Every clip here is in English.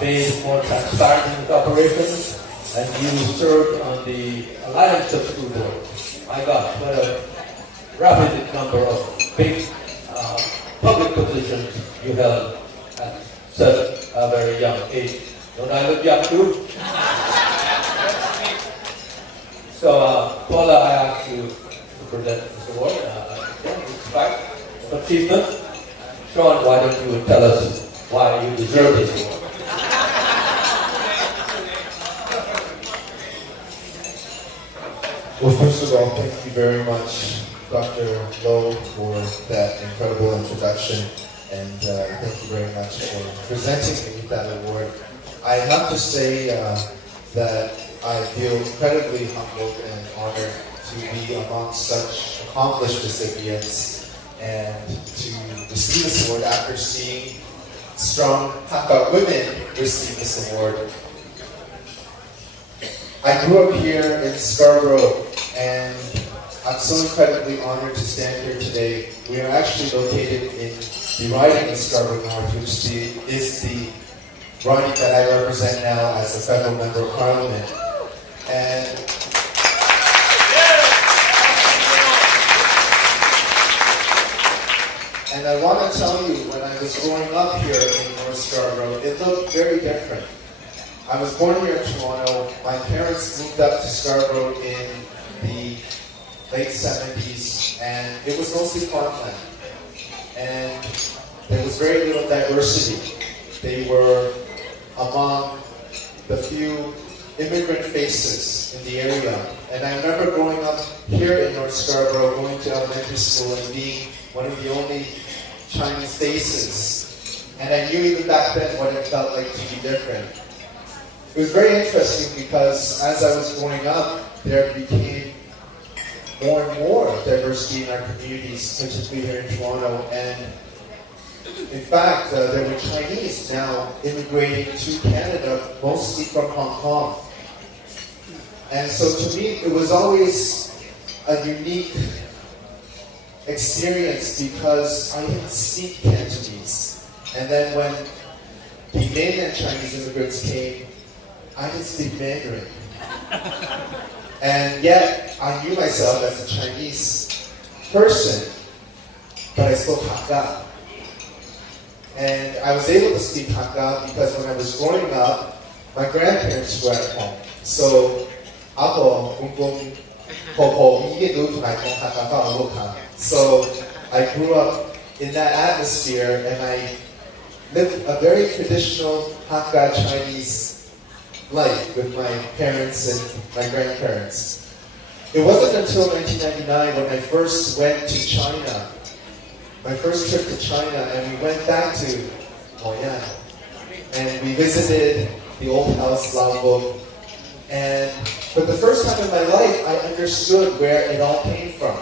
made more transparent in its operations, and you served on the Alliance of School Board. My God, what a rapid number of big public positions you held at such a very young age. Don't I look young too? So, Paula, I ask you to present this award. It's fact of achievement. Shaun, why don't you tell us why you deserve this award? Well, first of all, thank you very much, Dr. Low, for that incredible introduction, and thank you very much for presenting me with that award. I have to say that I feel incredibly humbled and honored to be among such accomplished recipients and to receive this award after seeing strong Hakka women receive this award. I grew up here in Scarborough, and I'm so incredibly honored to stand here today. We are actually located in the riding of Scarborough North, which is the riding that I represent now as a federal member of parliament. And I want to tell you, when I was growing up here in North Scarborough, it looked very different. I was born here in Toronto. My parents moved up to Scarborough in the late 70s, and it was mostly farmland. And there was very little diversity. They were among the few immigrant faces in the area. And I remember growing up here in North Scarborough, going to elementary school and being one of the only Chinese faces. And I knew even back then what it felt like to be different. It was very interesting because as I was growing up, there became more and more diversity in our communities, particularly here in Toronto. And in fact, there were Chinese now immigrating to Canada, mostly from Hong Kong. And so to me, it was always a unique experience because I didn't speak Cantonese. And then when the mainland Chinese immigrants came, I didn't speak Mandarin. And yet, I knew myself as a Chinese person, but I spoke Hakka. And I was able to speak Hakka because when I was growing up, my grandparents were at home. So, so I grew up in that atmosphere, and I lived a very traditional Hakka Chinese life with my parents and my grandparents. It wasn't until 1999 when I first went to China, my first trip to China, and we went back to Moyan. And we visited the old house, Lao. And for the first time in my life, I understood where it all came from.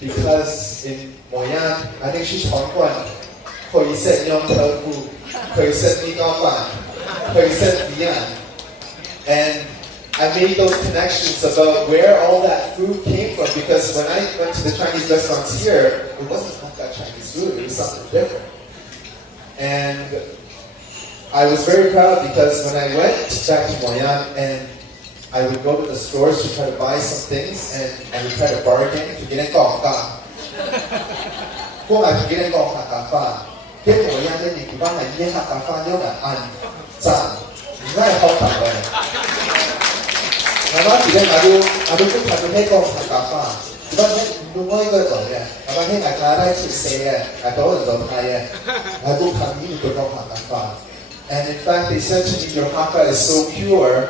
Because in Moyan, I think she's Hongguan, Hui Set Yong Tofu, Hui Set Nigawan, Hui Set Vian. And I made those connections about where all that food came from, because when I went to the Chinese restaurants here, it wasn't like that Chinese food, it was something different. And I was very proud because when I went back to Moyan and I would go to the stores to try to buy some things, and I would try to bargain to get in Hakka. And in fact, they said to me, your Hakka is so pure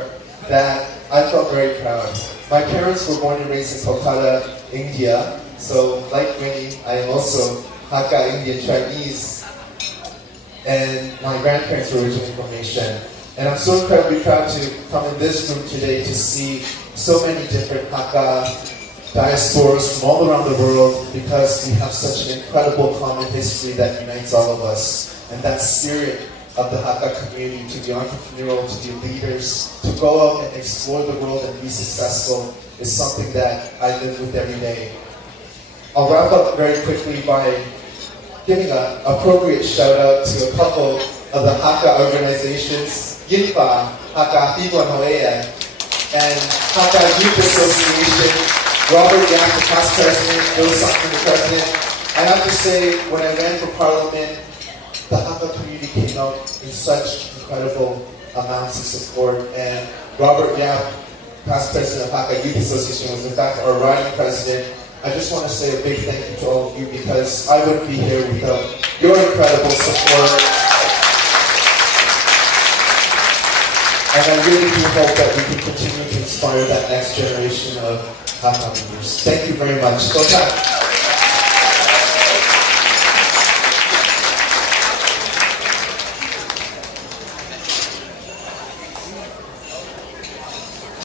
that I felt very proud. My parents were born and raised in Kolkata, India. So, like Winnie, I am also Hakka Indian Chinese. And my grandparents were originally from Asia. And I'm so incredibly proud to come in this room today to see so many different Hakka diasporas from all around the world, because we have such an incredible common history that unites all of us. And that spirit of the Hakka community, to be entrepreneurial, to be leaders, to go out and explore the world and be successful, is something that I live with every day. I'll wrap up very quickly by giving an appropriate shout out to a couple of the Hakka organizations, Yinfa, Hakka Tibuan Hoea, and Hakka Youth Association, Robert Yap, the past president, Bill Sutton, the president. I have to say, when I ran for parliament, the Hakka community came out in such incredible amounts of support, and Robert Yap, past president of Hakka Youth Association, was in fact our riding president. I just want to say a big thank you to all of you, because I wouldn't be here without your incredible support. And I really do hope that we can continue to inspire that next generation of Hakka members. Thank you very much. Go back.